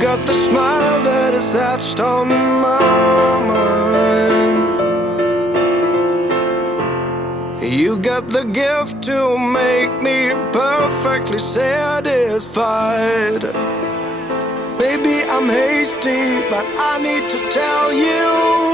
got the smile that is etched on my mind. You got the gift to make me perfectly satisfied. Maybe I'm hasty, but I need to tell you